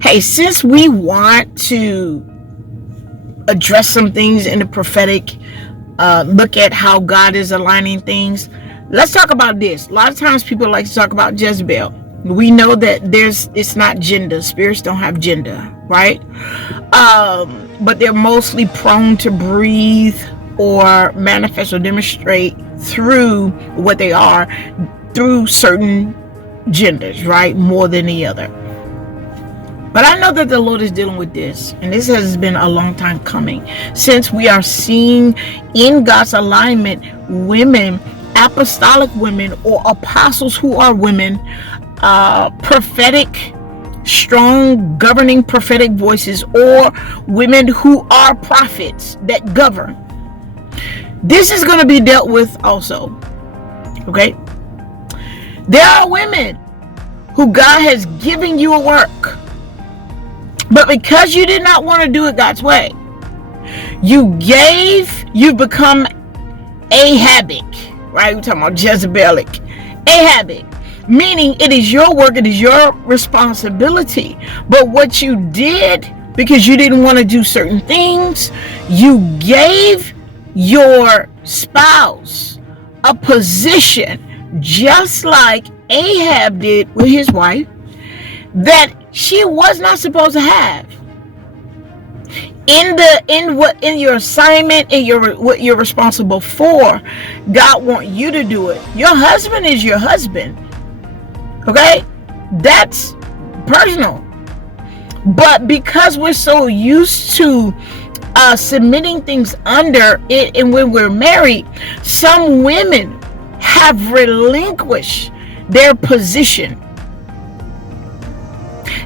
Hey, since we want to address some things in the prophetic, look at how God is aligning things, let's talk about this. A lot of times people like to talk about Jezebel. We know that it's not gender. Spirits don't have gender, right? But they're mostly prone to breathe or manifest or demonstrate through what they are through certain genders, right? More than the other. But I know that the Lord is dealing with this, and this has been a long time coming, since we are seeing in God's alignment women, apostolic women or apostles who are women, prophetic, strong governing prophetic voices, or women who are prophets that govern. This is going to be dealt with also. Okay? There are women who God has given you a work, but because you did not want to do it God's way, you've become Ahabic, right? We're talking about Jezebelic. Ahabic, meaning it is your work, it is your responsibility. But what you did, because you didn't want to do certain things, you gave your spouse a position, just like Ahab did with his wife, that she was not supposed to have. In your assignment, what you're responsible for, God wants you to do it. Your husband is your husband. Okay? That's personal. But because we're so used to submitting things under it, and when we're married, some women have relinquished their position.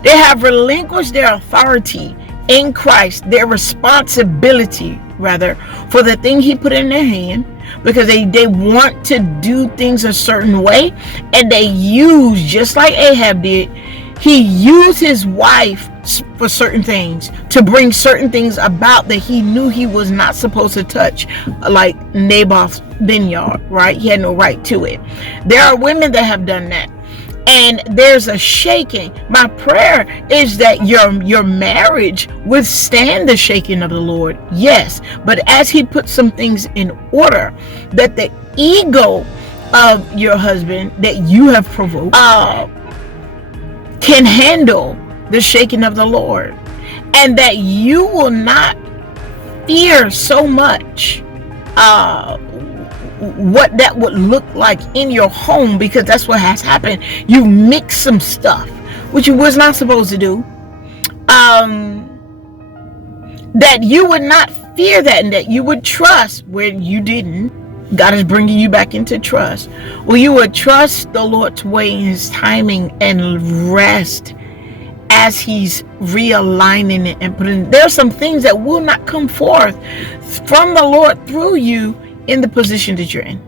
They have relinquished their authority in Christ, their responsibility, rather, for the thing He put in their hand, because they want to do things a certain way, and they use, just like Ahab did, he used his wife for certain things, to bring certain things about that he knew he was not supposed to touch, like Naboth's vineyard, right? He had no right to it. There are women that have done that. And there's a shaking. My prayer is that your marriage withstand the shaking of the Lord. Yes. But as He puts some things in order, that the ego of your husband that you have provoked can handle the shaking of the Lord. And that you will not fear so much what that would look like in your home, because that's what has happened. You mix some stuff which you was not supposed to do, that you would not fear that, and that you would trust where you didn't. God is bringing you back into trust. Well, you would trust the Lord's way in His timing and rest as He's realigning it and putting. There are some things that will not come forth from the Lord through you in the position that you're in.